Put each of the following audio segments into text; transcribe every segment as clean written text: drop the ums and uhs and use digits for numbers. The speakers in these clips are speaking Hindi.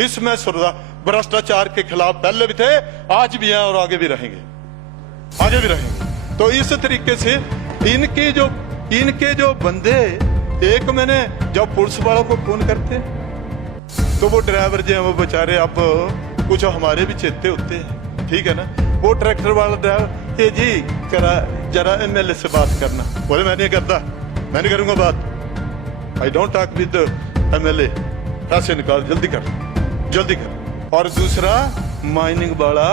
इसमें भ्रष्टाचार के खिलाफ पहले भी थे, आज भी हैं और आगे भी रहेंगे, आगे भी रहेंगे। तो इस तरीके से इनके जो बंदे, एक मैंने जब पुलिस वालों को फोन करते तो वो ड्राइवर जो है वो बेचारे अब कुछ हमारे भी चेते होते हैं, ठीक है ना। वो ट्रैक्टर वाला ड्राइवर, ये जी जरा एमएलए से बात करना, बोले मैं नहीं करता, मैं नहीं करूंगा बात, I don't talk with MLA, पैसे निकाल, जल्दी कर जल्दी कर। और दूसरा माइनिंग वाला,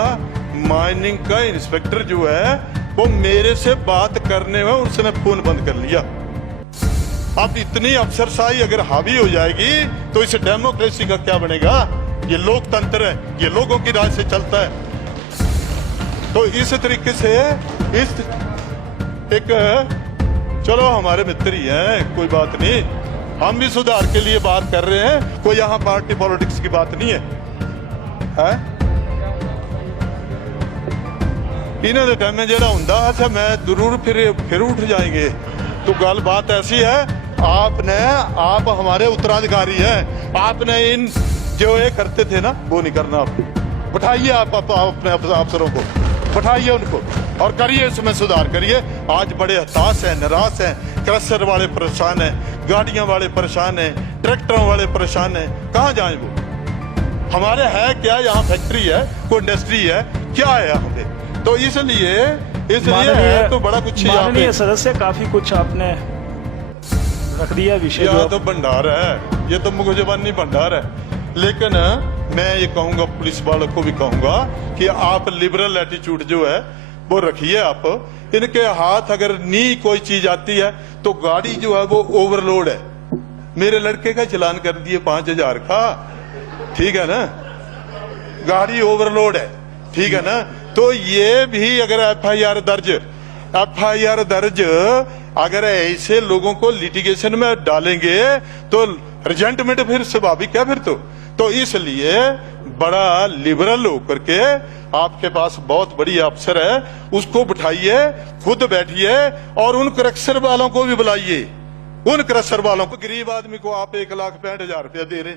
माइनिंग का इंस्पेक्टर जो है वो मेरे से बात करने में उसने फोन बंद कर लिया। अब इतनी अफसरशाही अगर हावी हो जाएगी तो इस डेमोक्रेसी का क्या बनेगा? ये लोकतंत्र है, ये लोगों की राय से चलता है। तो इस तरीके से चलो हमारे मित्र ही हैं, कोई बात नहीं, हम भी सुधार के लिए बात कर रहे हैं, कोई यहाँ पार्टी पॉलिटिक्स की बात नहीं है। इन्हों के टाइम में जरा हुंदा, अच्छा मैं जरूर फिर उठ जाएंगे। तो गल बात ऐसी है, आप हमारे उत्तराधिकारी हैं, आपने इन जो ये करते थे ना वो नहीं करना। आप बैठाइए, आप अपने अफसरों को बैठाइए उनको और करिए, इसमें सुधार करिए। आज बड़े हताश हैं, निराश हैं, क्रशर वाले परेशान हैं, गाड़ियां वाले परेशान हैं, ट्रैक्टरों वाले परेशान हैं, कहाँ जाएं वो? हमारे है क्या यहाँ? फैक्ट्री है, कोई इंडस्ट्री है, क्या है यहाँ पे? तो इसलिए है तो बड़ा कुछ माननीय सदस्य, काफी कुछ आपने रख दिया विषय। यह तो भंडार है, ये तो मुखजबानी भंडार है। लेकिन मैं ये कहूंगा, पुलिस वालों को भी कहूंगा कि आप लिबरल एटीट्यूड जो है वो रखिए। आप इनके हाथ अगर नी कोई चीज आती है तो गाड़ी जो है वो ओवरलोड है। मेरे लड़के का चलान कर दिए 5000 का, ठीक है ना, गाड़ी ओवरलोड है, ठीक है ना। तो ये भी अगर एफआईआर दर्ज अगर ऐसे लोगों को लिटिगेशन में डालेंगे तो रिजेंटमेंट फिर स्वाभाविक है फिर तो इसलिए बड़ा लिबरल होकर के, आपके पास बहुत बड़ी अफसर है, उसको बिठाइए, खुद बैठिए और उन क्रशर वालों को भी बुलाइए। उन क्रशर वालों को, गरीब आदमी को आप 1,65,000 रुपया दे रहे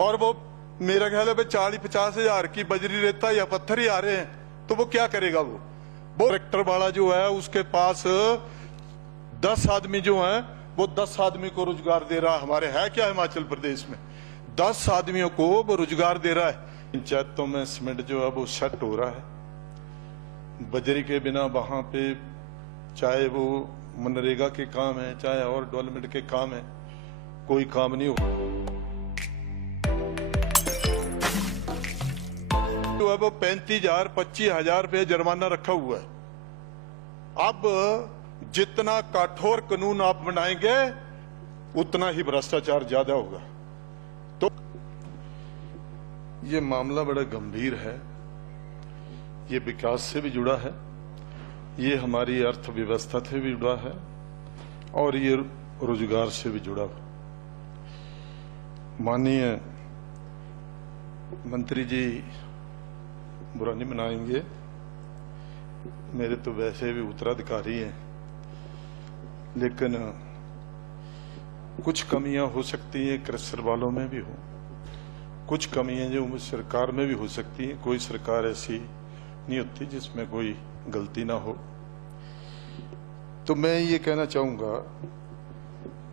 और वो मेरा ख्याल है 40-50 हजार की बजरी, रेता या पत्थर ही आ रहे हैं, तो वो क्या करेगा? वो ट्रैक्टर वाला जो है उसके पास 10 आदमी जो है वो 10 आदमी को रोजगार दे रहा है। हमारे है क्या हिमाचल प्रदेश में 10 आदमियों को वो रोजगार दे रहा है। पंचायतों में सीमेंट जो है वो सेट हो रहा है, बजरी के बिना वहां पे चाहे वो मनरेगा के काम है, चाहे और डेवलपमेंट के काम है, कोई काम नहीं हो। तो अब 35,000 25,000 रुपये जुर्माना रखा हुआ है। अब जितना कठोर कानून आप बनाएंगे उतना ही भ्रष्टाचार ज्यादा होगा। तो ये मामला बड़ा गंभीर है, ये विकास से भी जुड़ा है, ये हमारी अर्थव्यवस्था से भी जुड़ा है और ये रोजगार से भी जुड़ा है। माननीय मंत्री जी बुरा नहीं मनाएंगे, मेरे तो वैसे भी उत्तराधिकारी हैं, लेकिन कुछ कमियां हो सकती हैं, क्रशर वालों में भी हो, कुछ कमियां जो सरकार में भी हो सकती हैं। कोई सरकार ऐसी नहीं होती जिसमें कोई गलती ना हो। तो मैं ये कहना चाहूंगा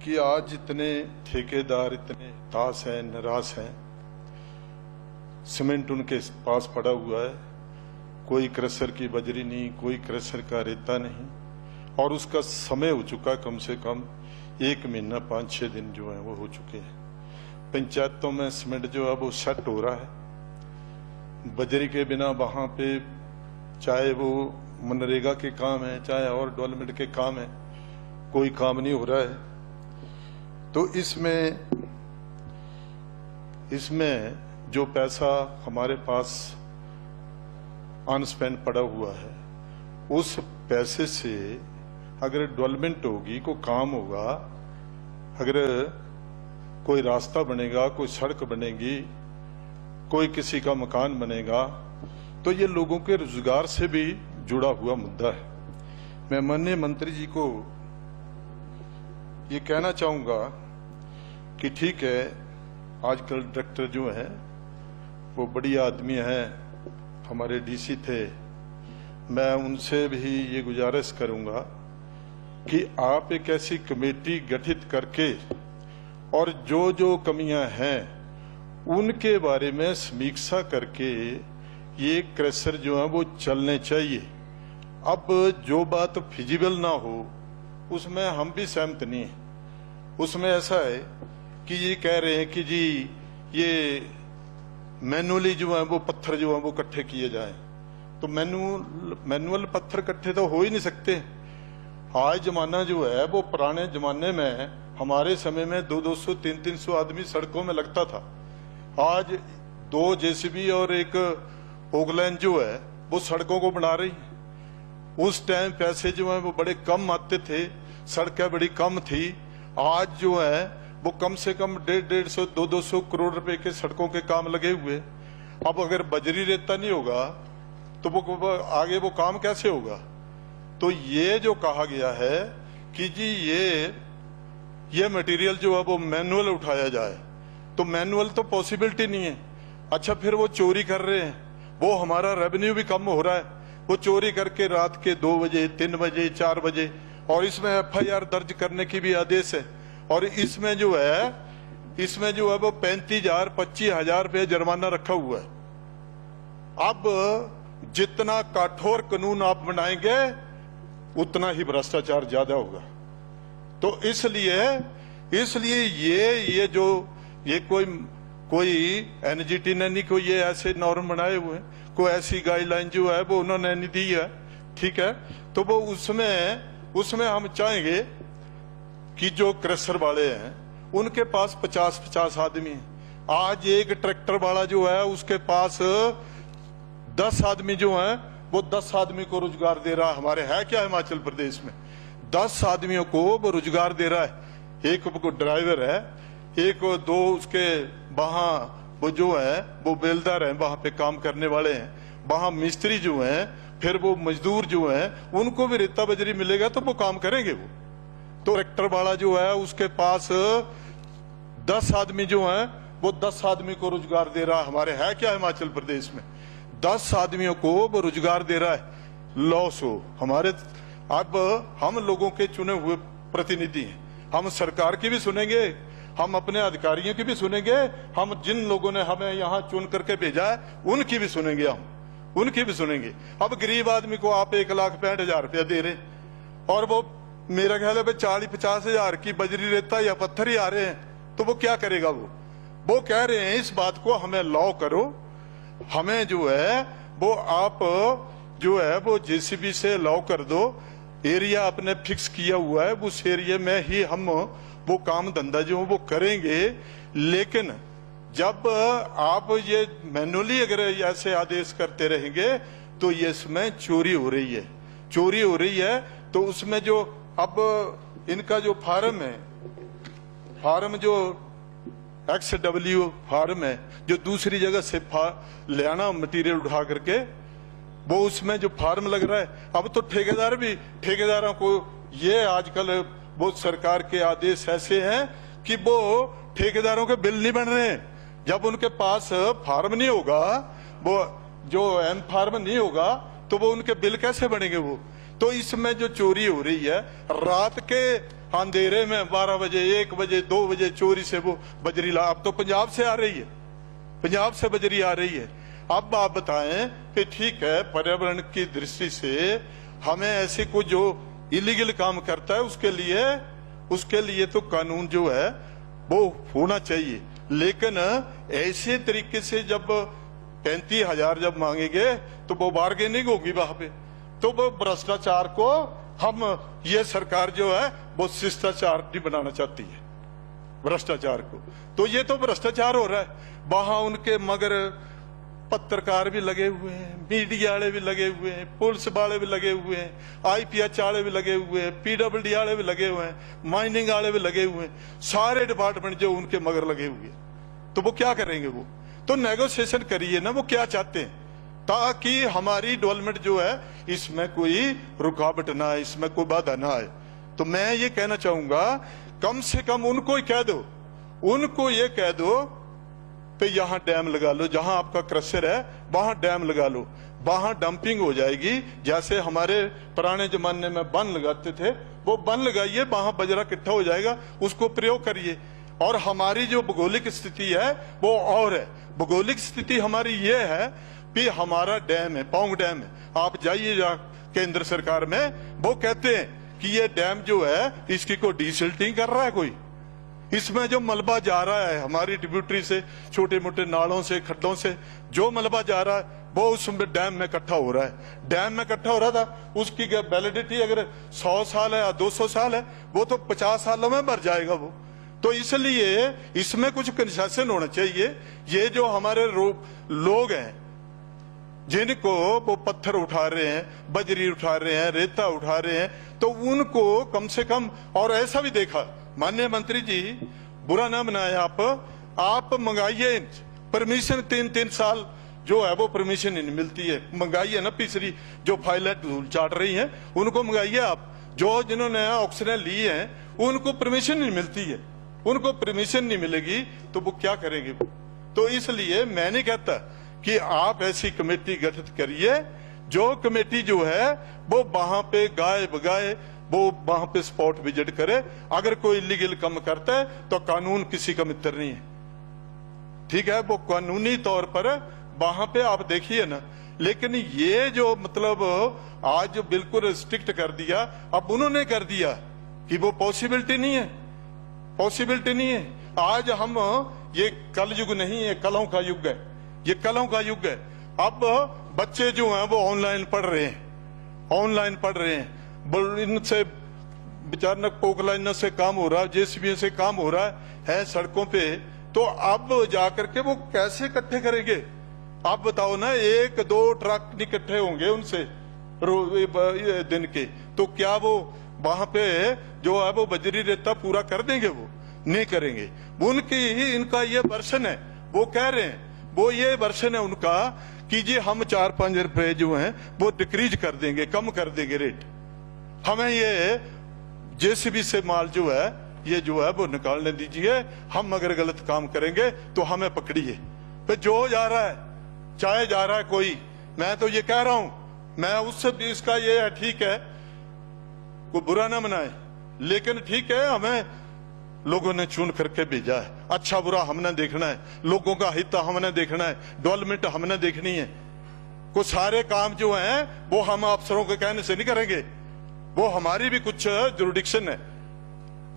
कि आज इतने ठेकेदार इतने ताश हैं, निराश हैं, सीमेंट उनके पास पड़ा हुआ है, कोई क्रशर की बजरी नहीं, कोई क्रशर का रेता नहीं, और उसका समय हो चुका, कम से कम 1 महीना 5-6 दिन जो है वो हो चुके हैं। पंचायतों में सीमेंट जो है वो सेट हो रहा है, बजरी के बिना वहां पे चाहे वो मनरेगा के काम है, चाहे और डेवलपमेंट के काम है, कोई काम नहीं हो रहा है। तो इसमें जो पैसा हमारे पास अनस्पेंड पड़ा हुआ है, उस पैसे से अगर डेवलपमेंट होगी, कोई काम होगा, अगर कोई रास्ता बनेगा, कोई सड़क बनेगी, कोई किसी का मकान बनेगा, तो ये लोगों के रोजगार से भी जुड़ा हुआ मुद्दा है। मैं माननीय मंत्री जी को ये कहना चाहूंगा कि ठीक है, आजकल ट्रैक्टर जो है वो बढ़िया आदमी है, हमारे डीसी थे। मैं उनसे भी ये गुजारिश करूंगा कि आप एक ऐसी कमेटी गठित करके और जो जो कमियां हैं उनके बारे में समीक्षा करके ये क्रशर जो है वो चलने चाहिए। अब जो बात फिजिबल ना हो उसमें हम भी सहमत नहीं है। उसमें ऐसा है कि ये कह रहे हैं कि जी ये मैनुअली जो है वो पत्थर जो है वो इकट्ठे किए जाएं, तो मैनुअल पत्थर इकट्ठे तो हो ही नहीं सकते। आज जमाना जो है वो पुराने जमाने में हमारे समय में 200-200 300-300 आदमी सड़कों में लगता था। आज 2 जेसीबी और एक पोगलैंड जो है वो सड़कों को बना रही है। उस टाइम पैसे जो है वो बड़े कम आते थे, सड़कें बड़ी कम थी। आज जो है वो कम से कम 150-200 करोड़ रुपए के सड़कों के काम लगे हुए। अब अगर बजरी रेता नहीं होगा तो वो आगे वो काम कैसे होगा? तो ये जो कहा गया है कि जी ये मटेरियल जो है वो मैनुअल उठाया जाए, तो मैनुअल तो पॉसिबिलिटी नहीं है। अच्छा, फिर वो चोरी कर रहे हैं, वो हमारा रेवेन्यू भी कम हो रहा है। वो चोरी करके रात के 2 बजे 3 बजे 4 बजे, और इसमें FIR दर्ज करने की भी आदेश है। और इसमें जो है वो 35,000 25,000 रुपये जुर्माना रखा हुआ है। अब जितना कठोर कानून आप बनाएंगे उतना ही भ्रष्टाचार ज्यादा होगा। तो इसलिए ये कोई NGT ने नहीं कोई ये ऐसे नॉर्म बनाए हुए हैं, कोई ऐसी गाइडलाइन जो है वो उन्होंने नहीं दी है, ठीक है। तो वो उसमें हम चाहेंगे कि जो क्रशर वाले हैं उनके पास 50-50 आदमी हैं। आज एक ट्रैक्टर वाला जो है उसके पास 10 आदमी जो हैं वो 10 आदमी को रोजगार दे रहा है। हमारे है क्या हिमाचल प्रदेश में 10 आदमियों को वो रोजगार दे रहा है। एक को ड्राइवर है, एक 2 उसके वहां वो जो है वो बेलदार हैं, वहां पे काम करने वाले हैं, वहां मिस्त्री जो हैं, फिर वो मजदूर जो हैं, उनको भी रेता बजरी मिलेगा तो वो काम करेंगे। वो तो ट्रैक्टर वाला जो है उसके पास 10 आदमी जो हैं वो 10 आदमी को रोजगार दे रहा है। हमारे है क्या हिमाचल प्रदेश में 10 आदमियों को वो रोजगार दे रहा है। लॉस हो हमारे। अब हम लोगों के चुने हुए प्रतिनिधि हैं, हम सरकार की भी सुनेंगे, हम अपने अधिकारियों की भी सुनेंगे, हम जिन लोगों ने हमें यहाँ चुन करके भेजा है उनकी भी सुनेंगे, हम उनकी भी सुनेंगे। अब गरीब आदमी को आप 1,65,000 रुपया दे रहे और वो मेरा ख्याल है 40-50 हजार की बजरी रेता या पत्थर ही आ रहे हैं, तो वो क्या करेगा? वो कह रहे हैं इस बात को हमें लॉ करो, हमें जो है वो आप जो है वो JCB से लॉ कर दो। एरिया आपने फिक्स किया हुआ है, उस एरिया में ही हम वो काम धंधा जो वो करेंगे। लेकिन जब आप ये मैनुअली अगर ऐसे आदेश करते रहेंगे तो ये इसमें चोरी हो रही है। तो उसमें जो अब इनका जो फार्म जो XW फार्म है, जो दूसरी जगह से ले आना मटीरियल उठा करके, वो उसमें जो फार्म लग रहा है। अब तो ठेकेदारों को ये आजकल वो सरकार के आदेश ऐसे हैं कि वो ठेकेदारों के बिल नहीं बन रहे हैं। जब उनके पास फार्म नहीं होगा, वो जो M फार्म नहीं होगा, तो वो उनके बिल कैसे बनेंगे? वो तो इसमें जो चोरी हो रही है रात के अंधेरे में 12 बजे 1 बजे 2 बजे चोरी से वो बजरी अब तो पंजाब से आ रही है, पंजाब से बजरी आ रही है। अब आप बताएं कि ठीक है, पर्यावरण की दृष्टि से हमें ऐसे कोई जो इलीगल काम करता है उसके लिए तो कानून जो है वो होना चाहिए। लेकिन ऐसे तरीके से जब 35,000 जब मांगेंगे तो वो बार्गेनिंग होगी वहां पे, तो वो भ्रष्टाचार को हम ये सरकार जो है वो शिष्टाचार नहीं बनाना चाहती है भ्रष्टाचार को। तो ये तो भ्रष्टाचार हो रहा है वहां। उनके मगर पत्रकार भी लगे हुए हैं, मीडिया वाले भी लगे हुए हैं, पुलिस वाले भी लगे हुए हैं, IPH वाले भी लगे हुए हैं, PWD वाले भी लगे हुए हैं, माइनिंग वाले भी लगे हुए हैं, सारे डिपार्टमेंट जो उनके मगर लगे हुए हैं। तो वो क्या करेंगे? वो तो नेगोशिएशन करिए ना, वो क्या चाहते हैं, ताकि हमारी डेवलपमेंट जो है इसमें कोई रुकावट ना आए, इसमें कोई बाधा ना आए। तो मैं ये कहना चाहूंगा कम से कम उनको ही कह दो, उनको ये कह दो पे यहाँ डैम लगा लो, जहां आपका क्रशर है वहां डैम लगा लो, वहां डंपिंग हो जाएगी। जैसे हमारे पुराने जमाने में बन लगाते थे, वो बन लगाइए, वहां बजरा इकट्ठा हो जाएगा, उसको प्रयोग करिए। और हमारी जो भौगोलिक स्थिति है वो और है। भौगोलिक स्थिति हमारी ये है कि हमारा डैम है, पौंग डैम है। आप जाइए केंद्र सरकार में, वो कहते हैं कि ये डैम जो है इसकी कोई डिसिल्टिंग कर रहा है कोई, इसमें जो मलबा जा रहा है हमारी ट्रिब्यूटरी से, छोटे मोटे नालों से, खड्डों से जो मलबा जा रहा है वो उस डैम में इकट्ठा हो रहा है। डैम में इकट्ठा हो रहा था, उसकी वैलिडिटी अगर 100 साल है या 200 साल है, वो तो 50 सालों में मर जाएगा वो। तो इसलिए इसमें कुछ कंसेशन होना चाहिए। ये जो हमारे लोग हैं जिनको वो पत्थर उठा रहे हैं, बजरी उठा रहे हैं, रेता उठा रहे हैं, तो उनको कम से कम, और ऐसा भी देखा माननीय मंत्री जी, बुरा ना मनाए आप मंगाइए परमिशन, 3-3 साल जो है वो परमिशन नहीं मिलती है। मंगाइए ना, पिछली जो फाइलें धूल चाट रही हैं उनको मंगाइए आप। जो जिन्होंने ऑक्सीजन ली है उनको परमिशन नहीं मिलती है, उनको परमिशन नहीं मिलेगी तो वो क्या करेंगे। तो इसलिए मैं नहीं कहता कि आप ऐसी कमेटी गठित करिए, जो कमेटी जो है वो वहां पे गाय बगाए, वो वहां पे स्पॉट विजिट करे। अगर कोई इलीगल काम करता है तो कानून किसी का मित्र नहीं है, ठीक है, वो कानूनी तौर पर वहां पे आप देखिए ना। लेकिन ये जो मतलब आज जो बिल्कुल स्ट्रिक्ट कर दिया, अब उन्होंने कर दिया कि वो पॉसिबिलिटी नहीं है, पॉसिबिलिटी नहीं है। आज हम, ये कल युग नहीं है, कलों का युग है, ये कलों का युग है। अब बच्चे जो हैं वो ऑनलाइन पढ़ रहे हैं, ऑनलाइन पढ़ रहे हैं, इनसे बेचारा पोकलाइन से काम हो रहा है, जेसीबी से काम हो रहा है सड़कों पे। तो अब जाकर के वो कैसे इकट्ठे करेंगे आप बताओ ना। 1-2 ट्रक इकट्ठे होंगे उनसे दिन के, तो क्या वो वहां पे जो है वो बजरी रेता पूरा कर देंगे? वो नहीं करेंगे। इनका ये वर्षन है, वो कह रहे हैं, वो ये वर्षन है उनका कि जी हम 4-5 रुपए जो हैं वो डिक्रीज कर देंगे, कम कर देंगे रेट। हमें ये जेसीबी से माल जो है ये जो है वो निकालने दीजिए, हम अगर गलत काम करेंगे तो हमें पकड़िए। तो जो जा रहा है, चाहे जा रहा है कोई, मैं तो ये कह रहा हूं, मैं उससे भी इसका ये है, ठीक है, कोई बुरा ना मनाए, लेकिन ठीक है, हमें लोगों ने चुन करके भेजा है, अच्छा बुरा हमने देखना है, लोगों का हित हमने देखना है, डेवलपमेंट हमने देखनी है। को सारे काम जो हैं वो हम अफसरों के कहने से नहीं करेंगे, वो हमारी भी कुछ जुरिडिक्शन है।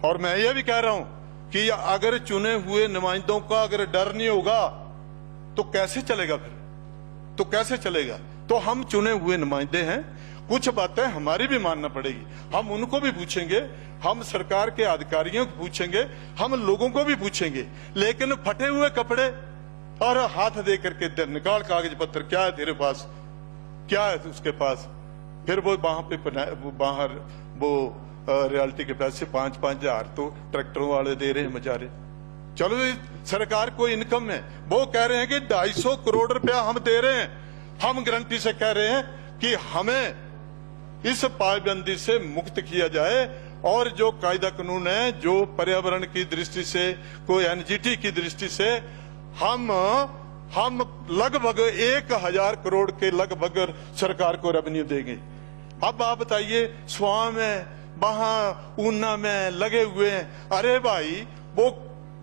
और मैं ये भी कह रहा हूं कि अगर चुने हुए नुमाइंदों का अगर डर नहीं होगा तो कैसे चलेगा फिर, तो कैसे चलेगा। तो हम चुने हुए नुमाइंदे हैं, कुछ बातें हमारी भी मानना पड़ेगी, हम उनको भी पूछेंगे, हम सरकार के अधिकारियों को पूछेंगे, हम लोगों को भी पूछेंगे। लेकिन फटे हुए कपड़े और हाथ दे करके निकाल कागज पत्र, क्या है तेरे पास, क्या है उसके पास, फिर वो वहां पे बाहर वो रियल्टी के पैसे 5-5 हजार तो ट्रैक्टरों वाले दे रहे हैं बेचारे। चलो सरकार को इनकम है, वो कह रहे हैं कि 250 करोड़ रुपया हम दे रहे हैं, हम गारंटी से कह रहे हैं कि हमें इस पाबंदी से मुक्त किया जाए। और जो कायदा कानून है, जो पर्यावरण की दृष्टि से, कोई एनजीटी की दृष्टि से, हम लगभग 1000 करोड़ के लगभग सरकार को रेवेन्यू देंगे। अब आप बताइए, स्वां में, वहां ऊना में लगे हुए हैं, अरे भाई वो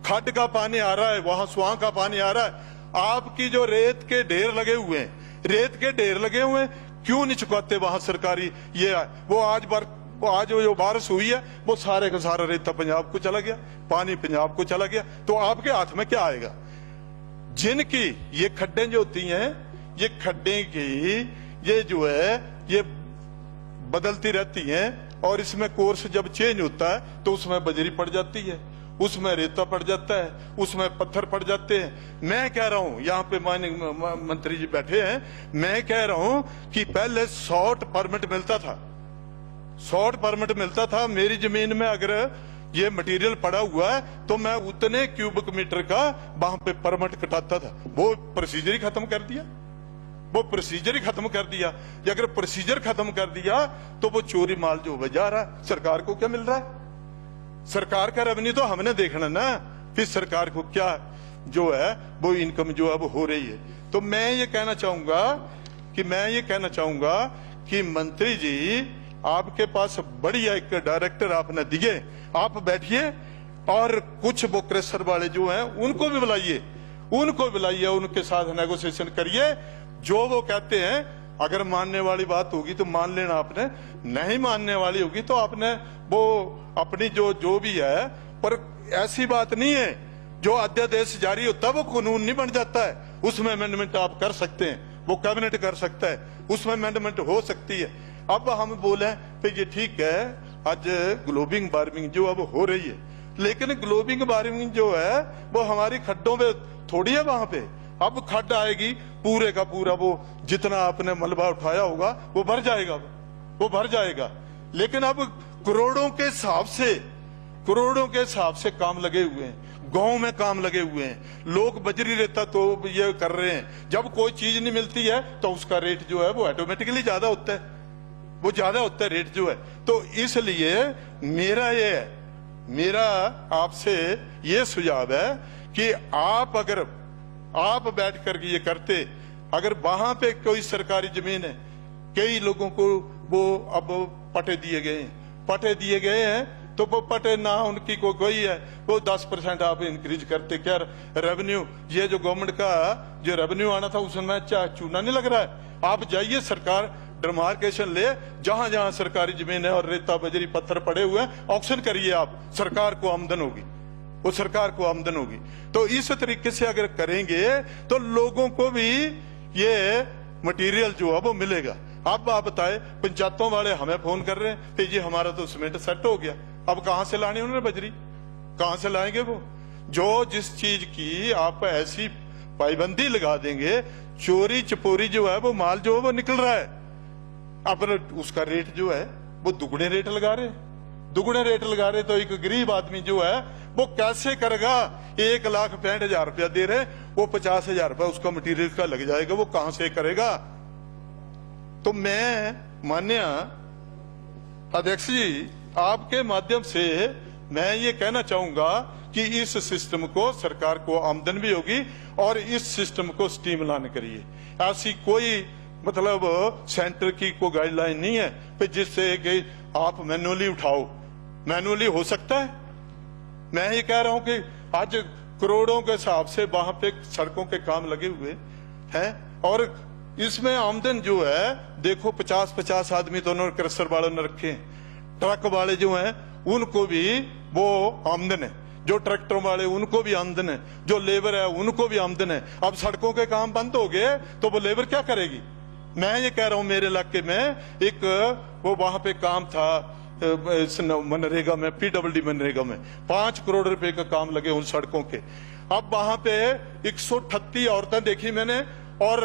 खड्ड का पानी आ रहा है, वहां स्वां का पानी आ रहा है, आपकी जो रेत के ढेर लगे हुए हैं, रेत के ढेर लगे हुए हैं, क्यों नहीं चुकाते वहां सरकारी। ये वो आज जो बारिश हुई है वो सारे का सारा रेता पंजाब को चला गया, पानी पंजाब को चला गया, तो आपके हाथ में क्या आएगा। जिनकी ये खड्डें जो होती हैं, ये खड्डें की ये जो है ये बदलती रहती हैं, और इसमें कोर्स जब चेंज होता है तो उसमें बजरी पड़ जाती है, उसमें रेता पड़ जाता है, उसमें पत्थर पड़ जाते हैं। मैं कह रहा हूं, यहाँ पे माननीय मंत्री जी बैठे हैं, मैं कह रहा हूं कि पहले शॉर्ट परमिट मिलता था, शॉर्ट परमिट मिलता था। मेरी जमीन में अगर ये मटेरियल पड़ा हुआ है तो मैं उतने क्यूबिक मीटर का वहां पे परमिट कटाता था। वो प्रोसीजर ही खत्म कर दिया, वो प्रोसीजर ही खत्म कर दिया। अगर प्रोसीजर खत्म कर दिया तो वो चोरी माल जो बजा रहा है, सरकार को क्या मिल रहा है। सरकार का रेवेन्यू तो हमने देखना ना, फिर सरकार को क्या। जो है वो इनकम जो है वो हो रही है। तो मैं ये कहना चाहूंगा कि मंत्री जी, आपके पास बढ़िया एक डायरेक्टर आपने दिए, आप बैठिए और कुछ वो क्रेशर वाले जो हैं उनको भी बुलाइए, उनके साथ नेगोशिएशन करिए। जो वो कहते हैं, अगर मानने वाली बात होगी तो मान लेना आपने, नहीं मानने वाली होगी तो आपने वो अपनी जो भी है, पर ऐसी बात नहीं है जो अध्यादेश जारी होता है वो कानून नहीं बन जाता है, उसमें अमेंडमेंट आप कर सकते हैं, वो कैबिनेट कर सकता है, उसमें अमेंडमेंट हो सकती है। अब हम बोले कि ये ठीक है, आज ग्लोबल वार्मिंग जो है वो हो रही है, लेकिन ग्लोबल वार्मिंग जो है वो हमारी खड्डों में थोड़ी है, वहां पे अब खड्ड आएगी, पूरे का पूरा वो जितना आपने मलबा उठाया होगा वो भर जाएगा। लेकिन अब करोड़ों के हिसाब से काम लगे हुए हैं, गांव में काम लगे हुए हैं, लोग बजरी रेता तो ये कर रहे हैं। जब कोई चीज नहीं मिलती है तो उसका रेट जो है वो ऑटोमेटिकली ज्यादा होता है, रेट जो है। तो इसलिए मेरा आपसे ये सुझाव है कि आप बैठ कर ये करते, अगर वहां पे कोई सरकारी जमीन है, कई लोगों को वो अब पटे दिए गए हैं, तो वो पटे ना उनकी कोई है, वो 10% आप इंक्रीज करते। क्या रेवेन्यू, ये जो गवर्नमेंट का जो रेवेन्यू आना था उसमें चूना नहीं लग रहा है। आप जाइए, सरकार डिमार्केशन ले, जहां जहां सरकारी जमीन है और रेता बजरी पत्थर पड़े हुए हैं, ऑक्शन करिए आप, सरकार को आमदन होगी। तो इस तरीके से अगर करेंगे तो लोगों को भी ये मटेरियल जो है वो मिलेगा। अब आप बताए, पंचायतों वाले हमें फोन कर रहे हैं कि जी हमारा तो सीमेंट सेट हो गया, अब कहां से लानी उन्होंने बजरी, कहां से लाएंगे वो? जो जिस चीज की आप ऐसी पाबंदी लगा देंगे, चोरी चपोरी जो है वो माल जो है वो निकल रहा है, अब उसका रेट जो है वो दुगने रेट लगा रहे, तो एक गरीब आदमी जो है वो कैसे करेगा? 1,65,000 रुपया दे रहे, वो 50,000 रुपया उसका मटेरियल का लग जाएगा, वो कहां से करेगा? तो मैं माननीय अध्यक्ष जी, आपके माध्यम से मैं ये कहना चाहूंगा कि इस सिस्टम को, सरकार को आमदन भी होगी और इस सिस्टम को स्ट्रीमलाइन करिए। ऐसी कोई मतलब सेंटर की कोई गाइडलाइन नहीं है कि जिससे कि आप मैनुअली उठाओ, मैनुअली हो सकता है। मैं ये कह रहा हूं कि आज करोड़ों के हिसाब से वहां पे सड़कों के काम लगे हुए हैं और इसमें आमदन जो है, देखो 50-50 आदमी तो उन्होंने क्रशर वालों ने रखे हैं, ट्रक वाले जो हैं उनको भी वो आमदन है, जो ट्रैक्टरों वाले उनको भी आमदन है, जो लेबर है उनको भी आमदन है। अब सड़कों के काम बंद हो गए तो वो लेबर क्या करेगी? मैं ये कह रहा हूं, मेरे इलाके में एक वो वहां पे काम था मनरेगा में, PWD मनरेगा में 5 करोड़ रुपए का काम लगे उन सड़कों के। अब वहां पे 138 औरतें देखी मैंने और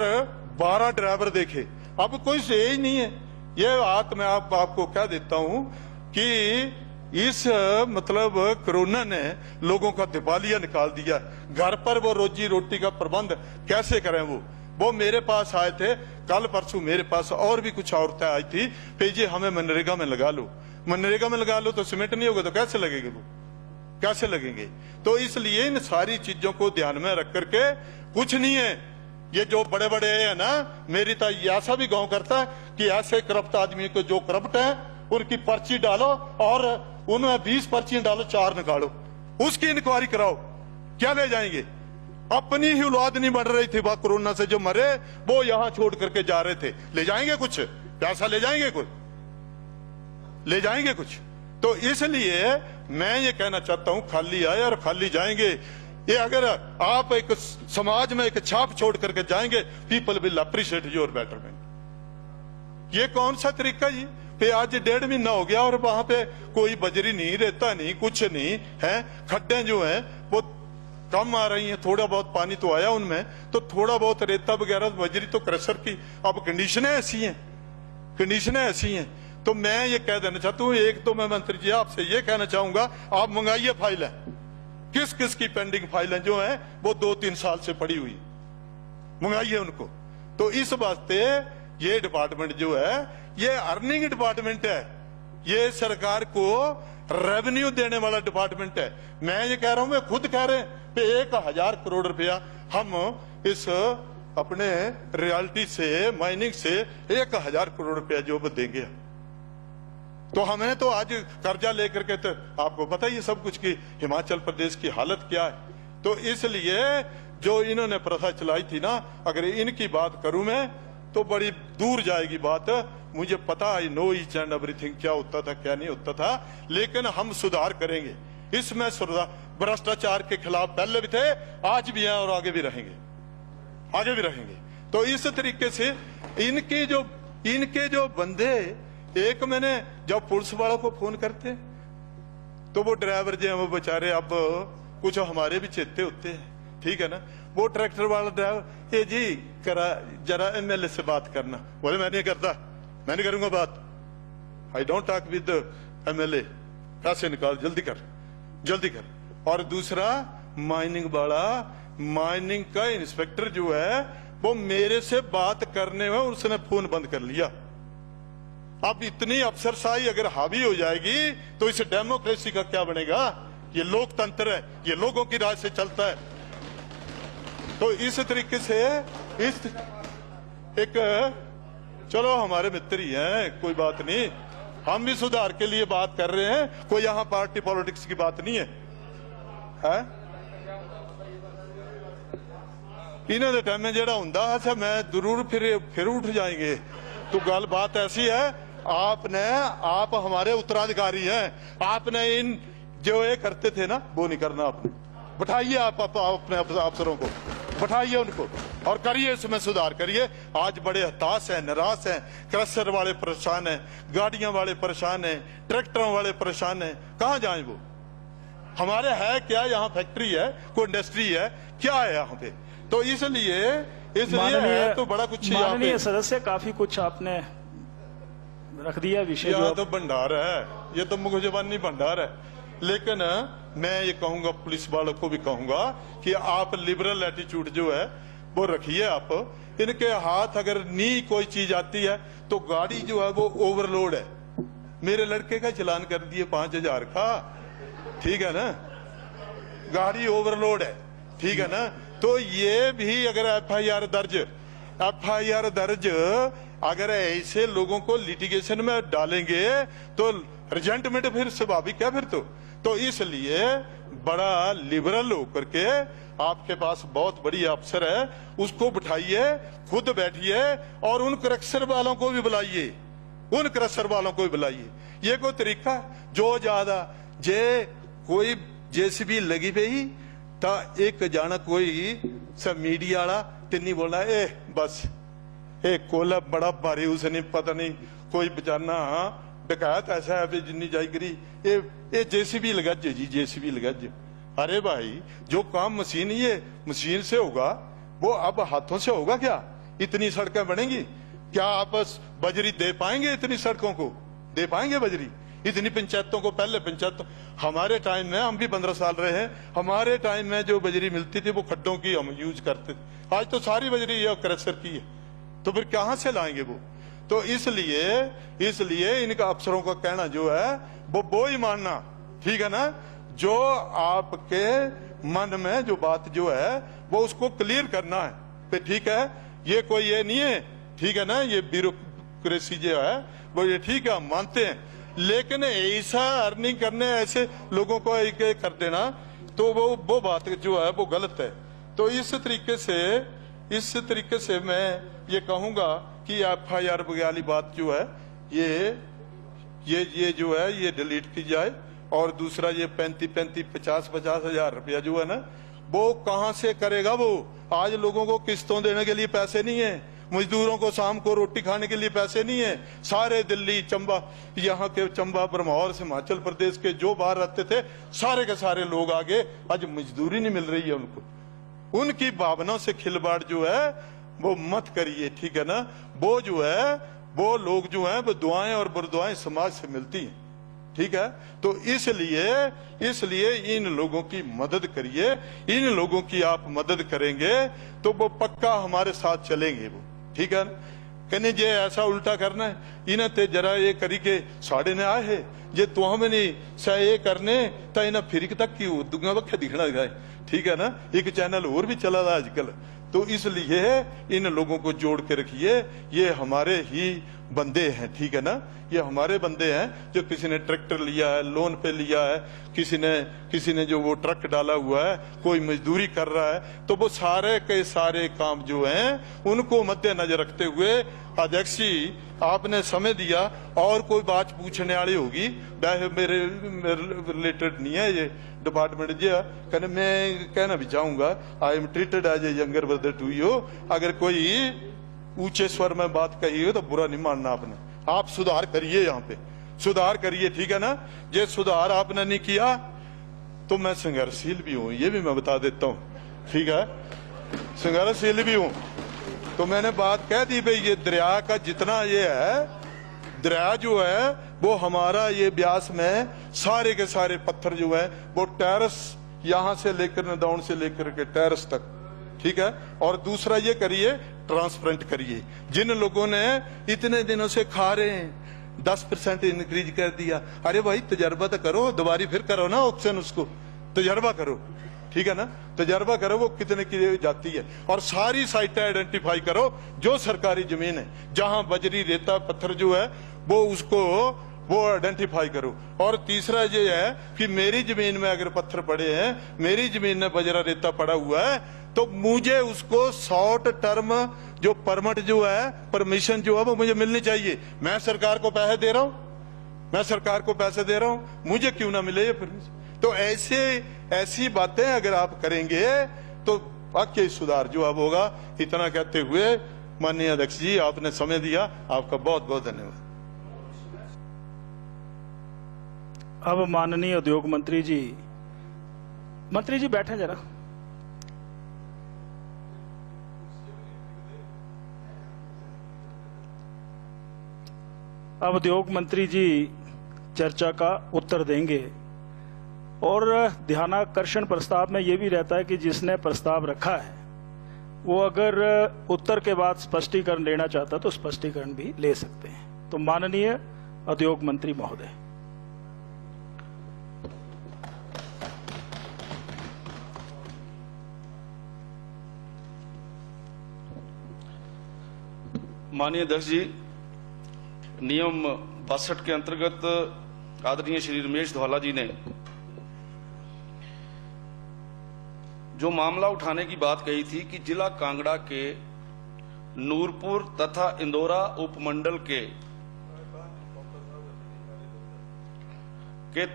12 ड्राइवर देखे। अब कोई से ही नहीं है। ये बात मैं आपको कह देता हूं कि इस मतलब कोरोना ने लोगों का दिवालिया निकाल दिया। घर पर वो रोजी रोटी का प्रबंध कैसे करें? वो मेरे पास आए थे कल परसों, मेरे पास और भी कुछ औरतें आई थी कि जी हमें मनरेगा में लगा लो, तो सीमेंट नहीं होगा तो कैसे लगेंगे वो, कैसे लगेंगे? तो इसलिए इन सारी चीजों को ध्यान में रख करके, कुछ नहीं है ये जो बड़े बड़े है ना, मेरी तो ऐसा भी गांव करता है कि ऐसे करप्ट आदमी को, जो करप्ट है उनकी पर्ची डालो और उनमें 20 पर्ची डालो, 4 निकालो, उसकी इंक्वायरी कराओ, क्या ले जाएंगे? अपनी ही औलाद नहीं बढ़ रही थी, वह कोरोना से जो मरे वो यहां छोड़ करके जा रहे थे, ले जाएंगे कुछ पैसा, ले जाएंगे कुछ। तो इसलिए मैं ये कहना चाहता हूं, खाली आए और खाली जाएंगे। ये अगर आप एक समाज में एक छाप छोड़ करके जाएंगे, people will appreciate your betterment. ये कौन सा तरीका जी? पे आज 1.5 महीना हो गया और वहां पे कोई बजरी नहीं, रेता नहीं, कुछ नहीं है। खड्डे जो हैं वो कम आ रही हैं, थोड़ा बहुत पानी तो आया उनमें, तो थोड़ा बहुत रेता वगैरह बजरी तो क्रशर की अब कंडीशनें ऐसी हैं। तो मैं ये कह देना चाहता हूं, एक तो मैं मंत्री जी आपसे ये कहना चाहूंगा, आप मंगाइए फाइलें, किस किस की पेंडिंग फाइलें जो हैं वो 2-3 साल से पड़ी हुई, मंगाइए उनको। तो इस वास्ते ये डिपार्टमेंट जो है ये अर्निंग डिपार्टमेंट है, ये सरकार को रेवेन्यू देने वाला डिपार्टमेंट है। मैं ये कह रहा हूं, मैं खुद कह रहे हैं कि 1000 करोड़ रुपया हम इस अपने रॉयल्टी से, माइनिंग से 1000 करोड़ रुपया जो देंगे। तो हमें तो आज कर्जा लेकर के, तो आपको पता ही है सब कुछ की हिमाचल प्रदेश की हालत क्या है। तो इसलिए जो इन्होंने प्रथा चलाई थी ना, अगर इनकी बात करूं मैं तो बड़ी दूर जाएगी बात। मुझे पता, I know each and everything, क्या होता था क्या नहीं होता था, लेकिन हम सुधार करेंगे इसमें। सुधार, भ्रष्टाचार के खिलाफ पहले भी थे, आज भी हैं और आगे भी रहेंगे, आगे भी रहेंगे। तो इस तरीके से इनके जो बंदे, एक मैंने जब पुलिस वालों को फोन करते तो वो ड्राइवर जो है वो बेचारे अब कुछ हमारे भी चेते होते हैं, ठीक है ना। वो ट्रैक्टर वाला ड्राइवर, ये जी करा जरा एमएलए से बात करना, बोले मैं नहीं करता, मैं नहीं करूंगा बात, I don't talk with MLA, पैसे निकाल, जल्दी कर जल्दी कर। और दूसरा माइनिंग वाला, माइनिंग का इंस्पेक्टर जो है वो मेरे से बात करने में उसने फोन बंद कर लिया। अब इतनी अफसरशाही अगर हावी हो जाएगी तो इस डेमोक्रेसी का क्या बनेगा। ये लोकतंत्र है, ये लोगों की राय से चलता है। तो इस तरीके से इस एक, चलो हमारे मित्र ही हैं, कोई बात नहीं, हम भी सुधार के लिए बात कर रहे हैं, कोई यहां पार्टी पॉलिटिक्स की बात नहीं है, है? इन्हों के टाइम में जेड़ा हुंदा, अच्छा मैं जरूर फिर उठ जाएंगे। तो गल बात ऐसी है, आप हमारे उत्तराधिकारी हैं, आपने इन जो ये करते थे ना वो नहीं करना। आपने बैठाइए, आप अपने अफसरों को बैठाइए, उनको, और करिए, इसमें सुधार करिए। आज बड़े हताश हैं, निराश हैं, क्रशर वाले परेशान हैं, गाड़ियां वाले परेशान हैं, ट्रैक्टरों वाले परेशान हैं, कहां जाएं वो। हमारे है क्या, यहाँ फैक्ट्री है, कोई इंडस्ट्री है, क्या है यहाँ पे। तो इसलिए है तो बड़ा कुछ यहाँ पे सदस्य, काफी कुछ आपने रख दिया विषय। यहाँ तो भंडार है, ये तो मुझे जबानी भंडार है। लेकिन मैं ये कहूंगा, पुलिस वालों को भी कहूंगा कि आप लिबरल एटीट्यूड जो है वो रखिए। आप इनके हाथ अगर नी कोई चीज आती है तो गाड़ी जो है वो ओवरलोड है। मेरे लड़के का चलान कर दिए 5000 का, ठीक है ना, गाड़ी ओवरलोड है, ठीक है ना। तो ये भी अगर एफआईआर दर्ज अगर ऐसे लोगों को लिटिगेशन में डालेंगे तो रिजेंटमेंट फिर स्वाभाविक है फिर तो इसलिए बड़ा लिबरल होकर के, आपके पास बहुत बड़ी अफसर है, उसको बिठाइए, खुद बैठिए और उन क्रशर वालों को भी बुलाइए, उन क्रशर वालों को भी बुलाइए। ये कोई तरीका जो ज्यादा जे कोई जेसीबी लगी पई ता एक जाना कोई सब मीडिया वाला तिन्नी बोलना, ए बस ए कोला बड़ा भारी, उसने पता नहीं कोई बेचारा डकैत ऐसा है जिन्नी जाई करी, ये जेसीबी लगाजे जी, जेसीबी लगाजे। अरे भाई, जो काम मशीन से होगा वो अब हाथों से होगा क्या। इतनी सड़कें बनेंगी क्या, आप बजरी दे पाएंगे, इतनी सड़कों को दे पाएंगे बजरी, इतनी पंचायतों को। पहले पंचायतों, हमारे टाइम में, हम भी 15 साल रहे हैं, हमारे टाइम में जो बजरी मिलती थी वो खड्डों की हम यूज करते थे। आज तो सारी बजरी ये क्रशर की है, तो फिर कहां से लाएंगे वो। तो इसलिए इनका अफसरों का कहना जो है वो ही मानना, ठीक है ना। जो आपके मन में जो बात जो है वो उसको क्लियर करना है, फिर ठीक है। ये कोई ये नहीं है, ठीक है ना, ये ब्यूरोक्रेसी जो है वो ये ठीक है, हम मानते हैं, लेकिन ऐसा अर्निंग करने ऐसे लोगों को एक कर देना तो वो बात जो है वो गलत है। तो इस तरीके से मैं ये कहूंगा कि एफआईआर वाली बात जो है ये जो है ये डिलीट की जाए। और दूसरा ये 50 हजार रुपया जो है ना वो कहां से करेगा वो। आज लोगों को किस्तों देने के लिए पैसे नहीं है, मजदूरों को शाम को रोटी खाने के लिए पैसे नहीं है। सारे दिल्ली, चंबा, यहाँ के चंबा, ब्रह्मौर, हिमाचल प्रदेश के जो बाहर रहते थे सारे के सारे लोग आगे, आज मजदूरी नहीं मिल रही है उनको। उनकी भावनाओं से खिलवाड़ जो है वो मत करिए, ठीक है ना। वो जो है वो लोग जो हैं वो दुआएं और बरदुआएं समाज से मिलती हैं, ठीक है। तो इसलिए इन लोगों की मदद करिए। इन लोगों की आप मदद करेंगे तो वो पक्का हमारे साथ चलेंगे वो, ठीक है। कहने जे ऐसा उल्टा करना है इन्हें ते जरा ये करी के साढ़े ने आए है जे तो हमें नहीं सा ये करने तो इन्हें फिर तक की दुनिया वक्या दिखना है। ठीक है ना, एक चैनल और भी चला था आजकल। तो इसलिए इन लोगों को जोड़ के रखिए, ये हमारे ही बंदे हैं। ठीक है ना, ये हमारे बंदे हैं। जो किसी ने ट्रैक्टर लिया है, लोन पे लिया है, किसी ने जो वो ट्रक डाला हुआ है, कोई मजदूरी कर रहा है, तो वो सारे के सारे काम जो हैं उनको मद्देनजर रखते हुए अध्यक्ष जी आपने समय दिया। और कोई बात पूछने वाली होगी, वैसे मेरे रिलेटेड नहीं है ये डिपार्टमेंट जी, कहने मैं कहना भी चाहूंगा I am treated as a younger brother to you. अगर कोई ऊंचे स्वर में बात कही हो तो बुरा नहीं मानना आपने, आप सुधार करिए, यहाँ पे सुधार करिए। ठीक है ना, ये सुधार आपने नहीं किया तो मैं संघर्षशील भी हूं, ये भी मैं बता देता हूं। ठीक है, संघर्षशील भी हूं। तो मैंने बात कह दी भाई, ये दरिया का जितना ये है, दरिया जो है वो हमारा ये ब्यास में सारे के सारे पत्थर जो है वो टेरेस यहां से लेकर नदौन से लेकर के टेरेस तक। ठीक है, और दूसरा ये करिए ट्रांसपेरेंट करिए। जिन लोगों ने इतने दिनों से खा रहे हैं 10% इंक्रीज कर दिया, अरे भाई तजर्बा तो करो, दोबारी फिर करो ना ऑप्शन, उसको तजर्बा करो। ठीक है ना, तजर्बा करो वो कितने की जाती है, और सारी साइटें आइडेंटिफाई करो जो सरकारी जमीन है, जहां बजरी रेता पत्थर जो है वो आइडेंटिफाई करो। और तीसरा ये है कि मेरी जमीन में अगर पत्थर पड़े हैं, मेरी जमीन में बजरा रेता पड़ा हुआ है, तो मुझे उसको शॉर्ट टर्म जो परमिट जो है, परमिशन जो है वो मुझे मिलनी चाहिए। मैं सरकार को पैसे दे रहा हूं, मुझे क्यों ना मिले ये परमिशन। तो ऐसी बातें अगर आप करेंगे तो वाकई सुधार जो अब होगा। इतना कहते हुए माननीय अध्यक्ष जी आपने समय दिया, आपका बहुत बहुत धन्यवाद। अब माननीय उद्योग मंत्री जी बैठे जरा। अब उद्योग मंत्री जी चर्चा का उत्तर देंगे। और ध्यानाकर्षण प्रस्ताव में यह भी रहता है कि जिसने प्रस्ताव रखा है वो अगर उत्तर के बाद स्पष्टीकरण लेना चाहता तो स्पष्टीकरण भी ले सकते हैं। तो माननीय उद्योग मंत्री महोदय। माननीय अध्यक्ष जी, नियम 62 के अंतर्गत आदरणीय श्री रमेश धवाला जी ने जो मामला उठाने की बात कही थी कि जिला कांगड़ा के नूरपुर तथा इंदौरा उपमंडल के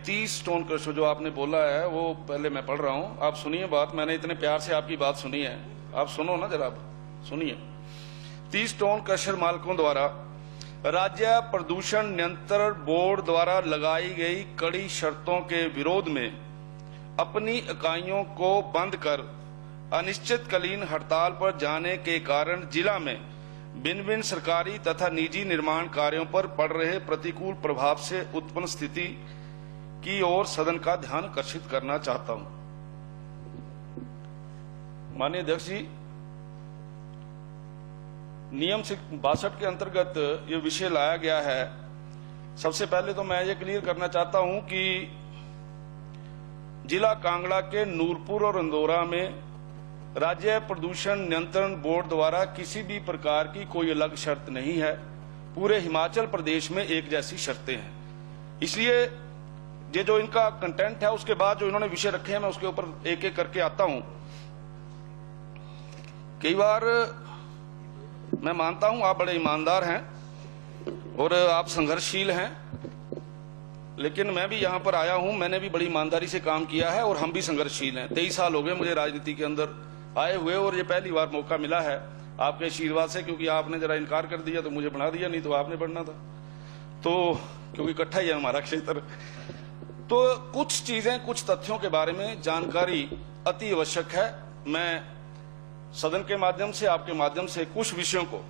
30 टोन क्रशर जो आपने बोला है वो पहले मैं पढ़ रहा हूं, आप सुनिए बात। मैंने इतने प्यार से आपकी बात सुनी है, आप सुनो ना जरा, सुनिए। 30 टोन क्रशर मालिकों द्वारा राज्य प्रदूषण नियंत्रण बोर्ड द्वारा लगाई गई कड़ी शर्तों के विरोध में अपनी इकाइयों को बंद कर अनिश्चितकालीन हड़ताल पर जाने के कारण जिला में भिन्न भिन्न सरकारी तथा निजी निर्माण कार्यों पर पड़ रहे प्रतिकूल प्रभाव से उत्पन्न स्थिति की ओर सदन का ध्यान आकर्षित करना चाहता हूं। माननीय अध्यक्ष जी, नियम 62 के अंतर्गत ये विषय लाया गया है। सबसे पहले तो मैं ये क्लियर करना चाहता हूं कि जिला कांगड़ा के नूरपुर और इंदौरा में राज्य प्रदूषण नियंत्रण बोर्ड द्वारा किसी भी प्रकार की कोई अलग शर्त नहीं है। पूरे हिमाचल प्रदेश में एक जैसी शर्तें हैं। इसलिए ये जो इनका कंटेंट है उसके बाद जो इन्होंने विषय रखे हैं मैं उसके ऊपर एक एक करके आता हूं। कई बार मैं मानता हूं आप बड़े ईमानदार हैं और आप संघर्षशील हैं, लेकिन मैं भी यहां पर आया हूं, मैंने भी बड़ी ईमानदारी से काम किया है और हम भी संघर्षशील हैं। 23 साल हो गए मुझे राजनीति के अंदर आए हुए और ये पहली बार मौका मिला है आपके आशीर्वाद से, क्योंकि आपने जरा इनकार कर दिया तो मुझे बना दिया, नहीं तो आपने बढ़ना था। तो क्योंकि इकट्ठा ही है हमारा क्षेत्र, तो कुछ चीजें, कुछ तथ्यों के बारे में जानकारी अति आवश्यक है। मैं सदन के माध्यम से, आपके माध्यम से कुछ विषयों को,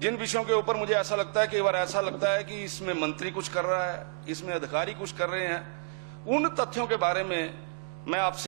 जिन विषयों के ऊपर मुझे ऐसा लगता है, कई बार ऐसा लगता है कि इसमें मंत्री कुछ कर रहा है, इसमें अधिकारी कुछ कर रहे हैं, उन तथ्यों के बारे में मैं आपसे